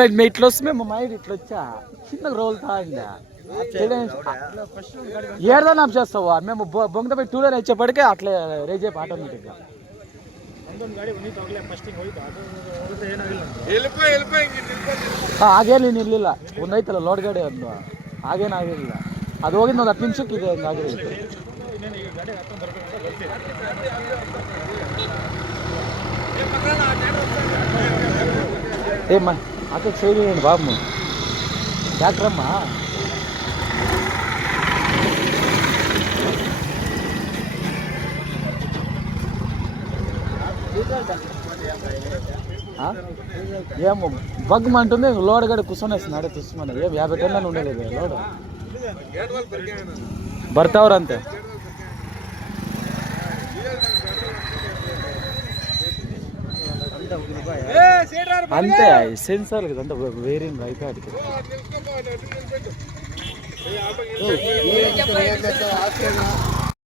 మేము ఇట్లా వస్తే మేము మైండ్ ఇట్లా వచ్చా చిన్న రోల్తా ఏడదాన్ని ఆఫ్ చేస్తావా మేము బొంగపై టూలర్ వచ్చేప్పటికే ಅಟ್ಲೇ ರೇಜ್ ಆಟೋಮೆಟಿಕ್ ಹಾಗೇನು ಇರಲಿಲ್ಲ ಒಂದೈತಲ್ಲ ಲೋಡ್ ಗಾಡಿ ಒಂದು ಹಾಗೇನು ಆಗಿರಲಿಲ್ಲ ಅದು ಹೋಗಿದ್ದು ಒಂದು 10 ನಿಮಿಷಕ್ಕೆ ಇದೆ ಹಂಗಾಗಿರುತ್ತೆ ఏమ్మా అక్కడ చేయలేండి బాబు డాక్టరమ్మా ఏమో బగ్గమంటుంది లోడ్ గడ కూర్చొనేస్తున్నాడు చూస్తున్నాడు ఏం 50 టన్నులు ఉండలేదు లోడ్ ಬರ್ತಾವ್ರಂತೆ అంతే సెన్సార్ కదంతా వేరే అయిపోయాడు